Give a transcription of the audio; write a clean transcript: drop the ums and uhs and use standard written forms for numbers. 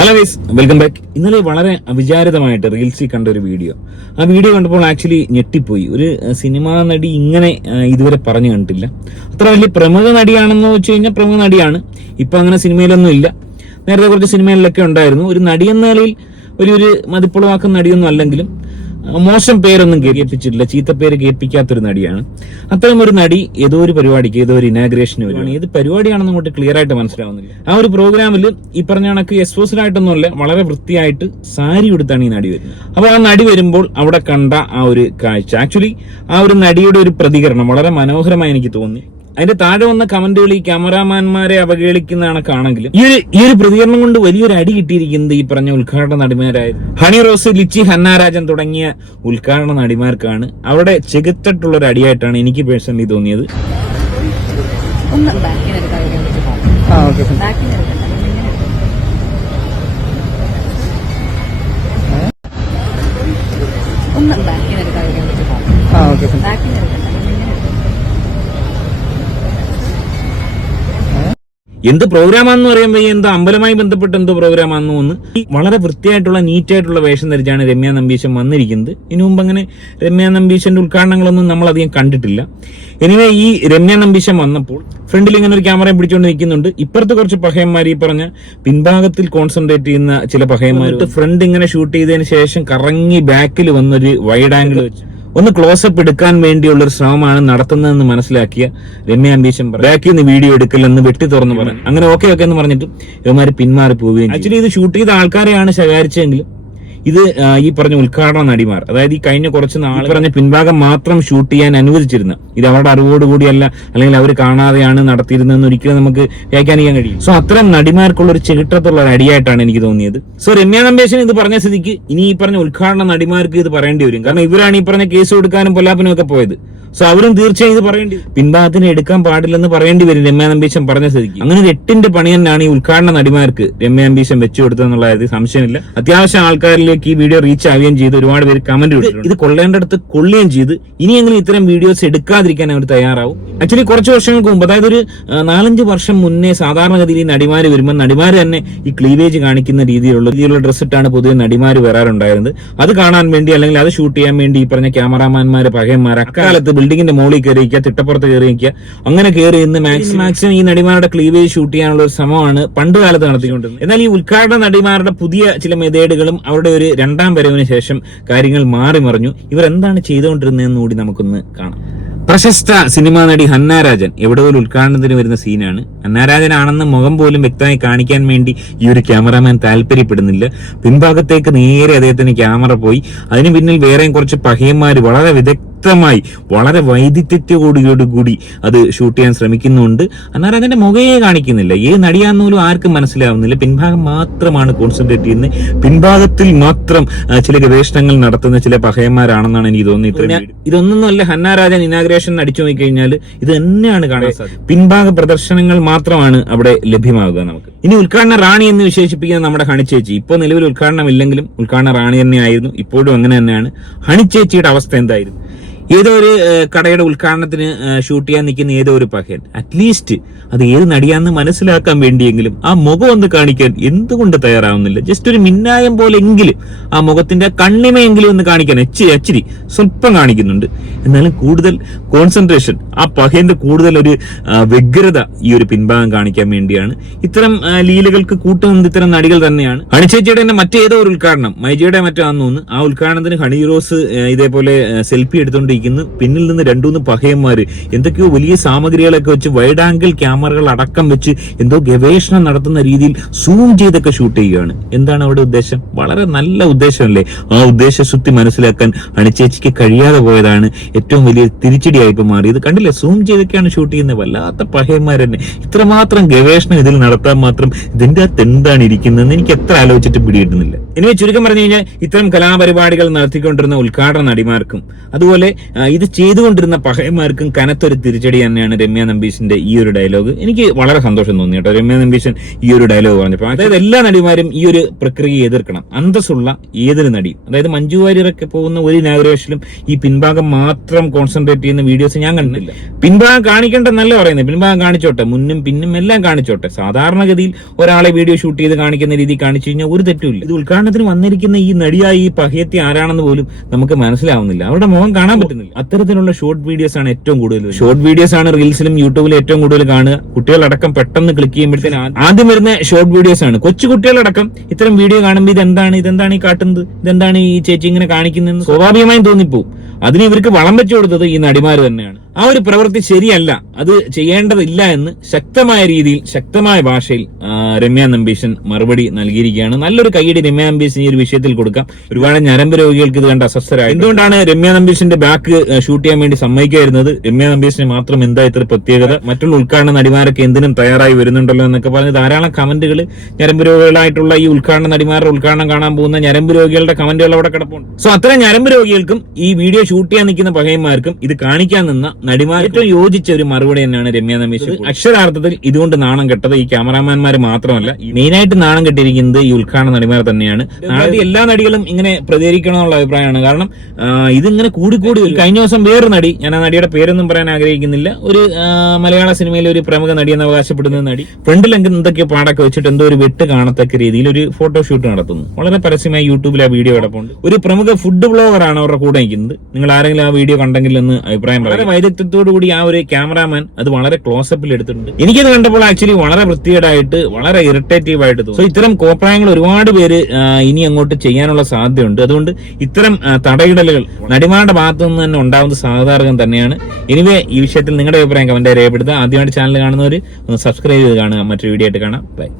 Hello guys, welcome back. ഇന്നലെ വളരെ അവിചാരിതമായിട്ട് റീൽസിൽ കണ്ട ഒരു വീഡിയോ. ആ വീഡിയോ കണ്ടപ്പോൾ ആക്ച്വലി ഞെട്ടിപ്പോയി. ഒരു സിനിമാ നടി ഇങ്ങനെ ഇതുവരെ പറഞ്ഞു കണ്ടിട്ടില്ല. അത്ര വലിയ പ്രമുഖ നടിയാണെന്ന് വെച്ച് കഴിഞ്ഞാൽ പ്രമുഖ നടിയാണ്. ഇപ്പൊ അങ്ങനെ സിനിമയിലൊന്നും ഇല്ല. നേരത്തെ കുറച്ച് സിനിമകളിലൊക്കെ ഉണ്ടായിരുന്നു. ഒരു നടി എന്ന നിലയിൽ ഒരു മതിപ്പുളവാക്കുന്ന നടിയൊന്നും അല്ലെങ്കിലും മോശം പേരൊന്നും കേൾപ്പിച്ചിട്ടില്ല, ചീത്തപ്പേര് കേൾപ്പിക്കാത്തൊരു നടിയാണ്. അത്തരം ഒരു നടി ഏതോ ഒരു പരിപാടിക്ക്, ഏതോ ഒരു ഇനാഗ്രേഷന് വരുവാണ്. ഏത് പരിപാടിയാണെന്ന് അങ്ങോട്ട് ക്ലിയർ ആയിട്ട് മനസ്സിലാവുന്നില്ല. ആ ഒരു പ്രോഗ്രാമിൽ ഈ പറഞ്ഞ കണക്ക് എക്സ്പോസ്ഡ് ആയിട്ടൊന്നുമല്ല, വളരെ വൃത്തിയായിട്ട് സാരി ഉടുത്താണ് ഈ നടി വരുന്നത്. അപ്പൊ ആ നടി വരുമ്പോൾ അവിടെ കണ്ട ആ ഒരു കാഴ്ച, ആക്ച്വലി ആ ഒരു നടിയുടെ ഒരു പ്രതികരണം വളരെ മനോഹരമായി എനിക്ക് തോന്നി. അതിന്റെ താഴെ വന്ന കമന്റുകൾ ഈ ക്യാമറാമാൻമാരെ അവഹേളിക്കുന്ന കണക്കാണെങ്കിലും ഈ ഒരു പ്രതികരണം കൊണ്ട് വലിയൊരു അടി കിട്ടിയിരിക്കുന്നത് ഈ പറഞ്ഞ ഉദ്ഘാടന നടിമാരായ ഹണി റോസ്, ലിച്ചി, ഹന്നാരാജൻ തുടങ്ങിയ ഉദ്ഘാടന നടിമാർക്കാണ്. അവിടെ ചെകുത്തിട്ടുള്ള ഒരു അടിയായിട്ടാണ് എനിക്ക് പേഴ്സണലി തോന്നിയത്. എന്ത് പ്രോഗ്രാമാണെന്ന് പറയാൻ വയ്യ, എന്തോ അമ്പലമായി ബന്ധപ്പെട്ട എന്തോ പ്രോഗ്രാമാണെന്ന് തോന്നുന്നു. വളരെ വൃത്തിയായിട്ടുള്ള നീറ്റായിട്ടുള്ള വേഷം ധരിച്ചാണ് രമ്യ നമ്പീശൻ വന്നിരിക്കുന്നത്. ഇതിനു മുമ്പ് അങ്ങനെ രമ്യ നമ്പീശന്റെ ഉദ്ഘാടനങ്ങളൊന്നും നമ്മൾ അധികം കണ്ടിട്ടില്ല. എനിവേ ഈ രമ്യ നമ്പീശൻ വന്നപ്പോൾ ഫ്രണ്ടിൽ ഇങ്ങനെ ഒരു ക്യാമറ പിടിച്ചുകൊണ്ട് നിൽക്കുന്നുണ്ട്. ഇപ്പുറത്ത് കുറച്ച് പഹയന്മാർ, ഈ പറഞ്ഞ പിൻഭാഗത്തിൽ കോൺസെൻട്രേറ്റ് ചെയ്യുന്ന ചില പഹയന്മാർ ഫ്രണ്ട് ഇങ്ങനെ ഷൂട്ട് ചെയ്തതിന് ശേഷം കറങ്ങി ബാക്കിൽ വന്നൊരു വൈഡ് ആംഗിൾ വെച്ച് ഒന്ന് ക്ലോസപ്പ് എടുക്കാൻ വേണ്ടിയുള്ള ഒരു ശ്രമമാണ് നടത്തുന്നതെന്ന് മനസ്സിലാക്കിയ രമ്യ അംബീഷൻ ബാക്കിൽ നിന്ന് വീഡിയോ എടുക്കലെന്ന് വെട്ടി തുറന്ന് പറഞ്ഞു. അങ്ങനെ ഓക്കെ എന്ന് പറഞ്ഞിട്ട് ഇവന്മാര് പിന്മാറി പോവുകയും. ആക്ച്വലി ഇത് ഷൂട്ട് ചെയ്ത ആൾക്കാരെയാണ് ശകാരിച്ചെങ്കിലും ഇത് ഈ പറഞ്ഞ ഉദ്ഘാടന നടിമാർ, അതായത് ഈ കഴിഞ്ഞ കുറച്ച് നാൾ പറഞ്ഞ പിൻഭാഗം മാത്രം ഷൂട്ട് ചെയ്യാൻ അനുവദിച്ചിരുന്ന, ഇത് അവരുടെ അറിവോടുകൂടിയല്ല, അല്ലെങ്കിൽ അവർ കാണാതെയാണ് നടത്തിയിരുന്നതെന്ന് ഒരിക്കലും നമുക്ക് വ്യാഖ്യാനിക്കാൻ കഴിയും. സോ അത്തരം നടിമാർക്കുള്ള ഒരു ചെകിട്ടത്തുള്ള ഒരു അടിയായിട്ടാണ് എനിക്ക് തോന്നിയത്. സോ രമ്യ നമ്പീശൻ ഇത് പറഞ്ഞ സ്ഥിതിക്ക് ഇനി ഈ പറഞ്ഞ ഉദ്ഘാടന നടിമാർക്ക് ഇത് പറയേണ്ടി വരും. കാരണം ഇവരാണ് ഈ പറഞ്ഞ കേസ് കൊടുക്കാനും പൊല്ലാപ്പിനും ഒക്കെ പോയത്. സോ അവരും തീർച്ചയായും ഇത് പറയേണ്ടി വരും. പിൻഭാഗത്തിന് എടുക്കാൻ പാടില്ലെന്ന് പറയേണ്ടി വരും രമ്യ നമ്പീശൻ പറഞ്ഞ സ്ഥിതിക്ക്. അങ്ങനെ ഒരു 8ന്റെ പണി തന്നെയാണ് ഈ ഉദ്ഘാടന നടിമാർക്ക് രമ്യ നമ്പീശൻ വെച്ചു കൊടുത്തതെന്നുള്ള കാര്യത്തിൽ സംശയമില്ല. അത്യാവശ്യം ആൾക്കാരിലേക്ക് ഈ വീഡിയോ റീച്ച് ആവുകയും ചെയ്ത് ഒരുപാട് പേര് കമന്റ് ഇട്ടിട്ടുണ്ട്. ഇത് കൊള്ളേണ്ടടുത്ത് കൊള്ളുകയും ചെയ്ത് ഇനിയെങ്കിലും ഇത്തരം വീഡിയോസ് എടുക്കാതിരിക്കാൻ അവർ തയ്യാറാവും. ആക്ച്വലി കുറച്ച് വർഷങ്ങൾക്ക് മുമ്പ്, അതായത് ഒരു 4-5 വർഷം മുന്നേ സാധാരണഗതിയിൽ ഈ നടിമാര് വരുമ്പോൾ നടിമാര് തന്നെ ഈ ക്ലീവേജ് കാണിക്കുന്ന രീതിയിലുള്ള ഡ്രസ് ഇട്ടാണ് പൊതുവെ നടിമാര് വരാറുണ്ടായിരുന്നത്. അത് കാണാൻ വേണ്ടി അല്ലെങ്കിൽ അത് ഷൂട്ട് ചെയ്യാൻ വേണ്ടി ഈ പറഞ്ഞ ക്യാമറാമാൻമാര്, പകയന്മാർ അക്കാലത്ത് ബിൽഡിങ്ങിന്റെ മുകളിൽ കയറി നിൽക്കുക, തിട്ടപ്പുറത്ത് കയറി നിൽക്കുക, അങ്ങനെ കയറി ഇന്ന് മാക്സിമം ഈ നടിമാരുടെ ക്ലീവേജ് ഷൂട്ട് ചെയ്യാനുള്ള ഒരു ശ്രമമാണ് പണ്ട് കാലത്ത് നടത്തിക്കൊണ്ടിരുന്നത്. എന്നാൽ ഈ ഉദ്ഘാടന നടിമാരുടെ പുതിയ ചില മെതേഡുകളും അവരുടെ ഒരു 2ാം വരവിന് ശേഷം കാര്യങ്ങൾ മാറി മറിഞ്ഞു. ഇവർ എന്താണ് ചെയ്തുകൊണ്ടിരുന്നതെന്ന് കൂടി നമുക്കൊന്ന് കാണാം. പ്രശസ്ത സിനിമാ നടി ഹന്നാരാജൻ എവിടെ ഒരു ഉദ്ഘാടനത്തിന് വരുന്ന സീനാണ്. ഹന്നാരാജനാണെന്ന് മുഖം പോലും വ്യക്തമായി കാണിക്കാൻ വേണ്ടി ഈ ഒരു ക്യാമറാമാൻ താല്പര്യപ്പെടുന്നില്ല. പിൻഭാഗത്തേക്ക് നേരെ അദ്ദേഹത്തിന് ക്യാമറ പോയി. അതിന് പിന്നിൽ വേറെയും കുറച്ച് പഹയന്മാര് വളരെ വ്യക്തമായി, വളരെ വൈദിധ്യത്തോടുകൂടി അത് ഷൂട്ട് ചെയ്യാൻ ശ്രമിക്കുന്നുണ്ട്. ഹന്നാരാജന്റെ മുഖയെ കാണിക്കുന്നില്ല. ഏത് നടിയാന്ന് പോലും ആർക്കും മനസ്സിലാവുന്നില്ല. പിൻഭാഗം മാത്രമാണ് കോൺസെൻട്രേറ്റ് ചെയ്യുന്നത്. പിൻഭാഗത്തിൽ മാത്രം ചില ഗവേഷണങ്ങൾ നടത്തുന്ന ചില പഹയന്മാരാണെന്നാണ് എനിക്ക് തോന്നുന്നത്. ഇതൊന്നൊന്നുമല്ല, ഹന്നാരാജൻ ഇനാഗ്രേഷൻ അടിച്ചു നോക്കിക്കഴിഞ്ഞാൽ ഇത് തന്നെയാണ് കാണാൻ സാധിക്കും. പിൻഭാഗ പ്രദർശനങ്ങൾ മാത്രമാണ് അവിടെ ലഭ്യമാകുക നമുക്ക്. ഇനി ഉദ്ഘാടന റാണി എന്ന് വിശേഷിപ്പിക്കുന്ന നമ്മുടെ ഹണിച്ചേച്ചി, ഇപ്പോൾ നിലവിൽ ഉദ്ഘാടനം ഇല്ലെങ്കിലും ഉദ്ഘാടന റാണി തന്നെയായിരുന്നു, ഇപ്പോഴും അങ്ങനെ തന്നെയാണ്. ഹണിച്ചേച്ചിയുടെ അവസ്ഥ എന്തായിരുന്നു? ഏതോ ഒരു കടയുടെ ഉദ്ഘാടനത്തിന് ഷൂട്ട് ചെയ്യാൻ നിൽക്കുന്ന ഏതോ ഒരു പഹയൻ അറ്റ്ലീസ്റ്റ് അത് ഏത് നടിയാന്ന് മനസ്സിലാക്കാൻ വേണ്ടിയെങ്കിലും ആ മുഖം ഒന്ന് കാണിക്കാൻ എന്തുകൊണ്ട് തയ്യാറാവുന്നില്ല? ജസ്റ്റ് ഒരു മിന്നായം പോലെങ്കിലും ആ മുഖത്തിന്റെ കണ്ണിമയെങ്കിലും ഒന്ന് കാണിക്കാൻ അച്ചിരി സ്വല്പം കാണിക്കുന്നുണ്ട്. എന്നാലും കൂടുതൽ കോൺസെൻട്രേഷൻ ആ പഹയന്റെ കൂടുതൽ ഒരു വ്യഗ്രത ഈ ഒരു പിൻഭാഗം കാണിക്കാൻ വേണ്ടിയാണ്. ഇത്തരം ലീലകൾക്ക് കൂട്ടുന്നത് ഇത്തരം നടികൾ തന്നെയാണ്. ഹണിച്ചേച്ചിയുടെ തന്നെ മറ്റേതോ ഒരു ഉദ്ഘാടനം, മൈജിയുടെ മറ്റോ ആണെന്ന് തോന്നുന്നു. ആ ഉദ്ഘാടനത്തിന് ഹണി റോസ് ഇതേപോലെ സെൽഫി എടുത്തുകൊണ്ട് പിന്നിൽ നിന്ന് 2-3 പഹയന്മാര് എന്തൊക്കെയോ വലിയ സാമഗ്രികളൊക്കെ വെച്ച് വൈഡ് ആംഗിൾ ക്യാമറകൾ അടക്കം വെച്ച് എന്തോ ഗവേഷണം നടത്തുന്ന രീതിയിൽ സൂം ചെയ്തൊക്കെ ഷൂട്ട് ചെയ്യുകയാണ്. എന്താണ് അവിടെ ഉദ്ദേശം? വളരെ നല്ല ഉദ്ദേശമല്ലേ? ആ ഉദ്ദേശശുദ്ധി മനസ്സിലാക്കാൻ ഹണിച്ചേച്ചിക്ക് കഴിയാതെ പോയതാണ് ഏറ്റവും വലിയ തിരിച്ചടിയായിപ്പോ മാറിയത്. കണ്ടില്ലേ, സൂം ചെയ്തൊക്കെയാണ് ഷൂട്ട് ചെയ്യുന്നത്. വല്ലാത്ത പഹയന്മാർ തന്നെ. ഇത്രമാത്രം ഗവേഷണം ഇതിൽ നടത്താൻ മാത്രം ഇതിന്റെ അകത്ത് എന്താണ് ഇരിക്കുന്നതെന്ന് എനിക്ക് എത്ര ആലോചിച്ചിട്ട് പിടികിട്ടുന്നില്ല. ഇനി ചുരുക്കം പറഞ്ഞു കഴിഞ്ഞാൽ ഇത്തരം കലാപരിപാടികൾ നടത്തിക്കൊണ്ടിരുന്ന ഉദ്ഘാടന നടിമാർക്കും അതുപോലെ ഇത് ചെയ്തുകൊണ്ടിരുന്ന പഹയന്മാർക്കും കനത്തൊരു തിരിച്ചടി തന്നെയാണ് രമ്യ നമ്പീശന്റെ ഈ ഒരു ഡയലോഗ്. എനിക്ക് വളരെ സന്തോഷം തോന്നി കേട്ടോ രമ്യ നമ്പീശൻ ഈ ഒരു ഡയലോഗ് പറഞ്ഞപ്പോൾ. അതായത് എല്ലാ നടിമാരും ഈ ഒരു പ്രക്രിയയെ എതിർക്കണം. അന്തസ്സുള്ള ഏതൊരു നടിയും, അതായത് മഞ്ജു വാര്യരൊക്കെ പോകുന്ന ഒരു ഇനാഗുറേഷനിലും ഈ പിൻഭാഗം മാത്രം കോൺസെൻട്രേറ്റ് ചെയ്യുന്ന വീഡിയോസ് ഞാൻ കണ്ടില്ല. പിൻഭാഗം കാണിക്കേണ്ടെന്നല്ല പറയുന്നത്, പിൻഭാഗം കാണിച്ചോട്ടെ, മുന്നും പിന്നും എല്ലാം കാണിച്ചോട്ടെ. സാധാരണഗതിയിൽ ഒരാളെ വീഡിയോ ഷൂട്ട് ചെയ്ത് കാണിക്കുന്ന രീതി കാണിച്ചു കഴിഞ്ഞാൽ ഒരു തെറ്റുമില്ല. ഇത് ഉദ്ഘാടനത്തിന് വന്നിരിക്കുന്ന ഈ നടിയായ ഈ പഹയത്തി ആരാണെന്ന് പോലും നമുക്ക് മനസ്സിലാവുന്നില്ല, അവരുടെ മുഖം കാണാൻ പറ്റുന്നില്ല. അത്തരത്തിലുള്ള ഷോർട്ട് വീഡിയോസ് ആണ് ഏറ്റവും കൂടുതൽ, ഷോർട്ട് വീഡിയോസ് ആണ് റീൽസിലും യൂട്യൂബിലും ഏറ്റവും കൂടുതൽ കാണുക. കുട്ടികളടക്കം പെട്ടെന്ന് ക്ലിക്ക് ചെയ്യുമ്പോഴത്തേന് ആദ്യം വരുന്ന ഷോർട്ട് വീഡിയോസ് ആണ്. കൊച്ചു കുട്ടികളടക്കം ഇത്തരം വീഡിയോ കാണുമ്പോൾ ഇതെന്താണ് ഈ കാട്ടുന്നത്, ഇതെന്താണ് ഈ ചേച്ചി ഇങ്ങനെ കാണിക്കുന്നതെന്ന് സ്വാഭാവികമായും തോന്നിപ്പോവും. അതിന് ഇവർക്ക് വളം വെച്ചു കൊടുത്തത് ഈ നടിമാര് തന്നെയാണ്. ആ ഒരു പ്രവൃത്തി ശരിയല്ല, അത് ചെയ്യേണ്ടതില്ല എന്ന് ശക്തമായ രീതിയിൽ ശക്തമായ ഭാഷയിൽ രമ്യ നമ്പീശൻ മറുപടി നൽകിയിരിക്കുകയാണ്. നല്ലൊരു കൈയടി രമ്യ നമ്പീശൻ ഈ ഒരു വിഷയത്തിൽ കൊടുക്കാം. ഒരുപാട് ഞരമ്പ് രോഗികൾക്ക് ഇത് കണ്ട് അസ്വസ്ഥരായി. എന്തുകൊണ്ടാണ് രമ്യ നമ്പീശന്റെ ബാക്ക് ഷൂട്ട് ചെയ്യാൻ വേണ്ടി സമ്മതിക്കായിരുന്നത്? രമ്യ നമ്പീശന് മാത്രം എന്താ ഇത്ര പ്രത്യേകത? മറ്റുള്ള ഉദ്ഘാടന നടിമാരൊക്കെ എന്തിനും തയ്യാറായി വരുന്നുണ്ടല്ലോ എന്നൊക്കെ പറഞ്ഞ് ധാരാളം കമന്റുകൾ ഞരമ്പ് രോഗികളായിട്ടുള്ള ഈ ഉദ്ഘാടന നടിമാരുടെ ഉദ്ഘാടനം കാണാൻ പോകുന്ന ഞരമ്പ് രോഗികളുടെ കമന്റുകൾ അവിടെ കിടപ്പുണ്ട്. സോ അത്തരം ഞരമ്പ് രോഗികൾക്കും ഈ വീഡിയോ ഷൂട്ട് ചെയ്യാൻ നിൽക്കുന്ന പകയന്മാർക്കും ഇത് കാണിക്കാൻ നിന്ന നടിമാർ ഏറ്റവും യോജിച്ച ഒരു മറുപടി തന്നെയാണ് രമ്യ നമ്പീശൻ. അക്ഷരാർത്ഥത്തിൽ ഇതുകൊണ്ട് നാണം കെട്ടത് ഈ ക്യാമറാമാൻമാര് മാത്രമല്ല, മെയിനായിട്ട് നാണം കെട്ടിയിരിക്കുന്നത് ഈ ഉദ്ഘാടന നടിമാർ തന്നെയാണ്. നാളെ എല്ലാ നടികളും ഇങ്ങനെ പ്രതികരിക്കണമെന്നുള്ള അഭിപ്രായമാണ്. കാരണം ഇതിങ്ങനെ കൂടിക്കൂടി കഴിഞ്ഞ ദിവസം വേറൊരു നടി, ഞാൻ ആ നടിയുടെ പേരൊന്നും പറയാൻ ആഗ്രഹിക്കുന്നില്ല, ഒരു മലയാള സിനിമയിലെ ഒരു പ്രമുഖ നടി എന്ന് അവകാശപ്പെടുന്ന നടി ഫ്രണ്ടിൽ എന്തൊക്കെയോ പാടൊക്കെ വെച്ചിട്ട് എന്തോ ഒരു വെട്ട് കാണത്തക്ക രീതിയിൽ ഒരു ഫോട്ടോഷൂട്ട് നടത്തുന്നു. വളരെ പരസ്യമായി യൂട്യൂബിൽ ആ വീഡിയോ കിടപ്പുണ്ട്. ഒരു പ്രമുഖ ഫുഡ് ബ്ലോഗറാണ് അവരുടെ കൂടെ നിൽക്കുന്നത്. നിങ്ങൾ ആരെങ്കിലും ആ വീഡിയോ കണ്ടെങ്കിൽ എന്ന് അഭിപ്രായം പറയാം. വൈദഗ്ധ്യത്തോടു കൂടി ആ ഒരു ക്യാമറാമാൻ അത് വളരെ ക്ലോസപ്പിൽ എടുത്തിട്ടുണ്ട്. എനിക്കത് കണ്ടപ്പോൾ ആക്ച്വലി വളരെ വൃത്തികേടായിട്ട് വളരെ ഇറിറ്റേറ്റീവ് ആയിട്ട് തോന്നി. സോ ഇത്തരം കോപ്രായങ്ങൾ ഒരുപാട് പേര് ഇനി അങ്ങോട്ട് ചെയ്യാനുള്ള സാധ്യതയുണ്ട്. അതുകൊണ്ട് ഇത്തരം തടയിടലുകൾ നടിമാരുടെ ഭാഗത്തു നിന്ന് തന്നെ ഉണ്ടാവുന്നത് സാധാരണ തന്നെയാണ്. എനിവേ ഈ വിഷയത്തിൽ നിങ്ങളുടെ അഭിപ്രായം കമന്റായി രേഖപ്പെടുത്തുക. ആദ്യമായിട്ട് ചാനൽ കാണുന്നവർ ഒന്ന് സബ്സ്ക്രൈബ് ചെയ്ത് കാണുക. മറ്റൊരു വീഡിയോ ആയിട്ട് കാണാം. ബൈ.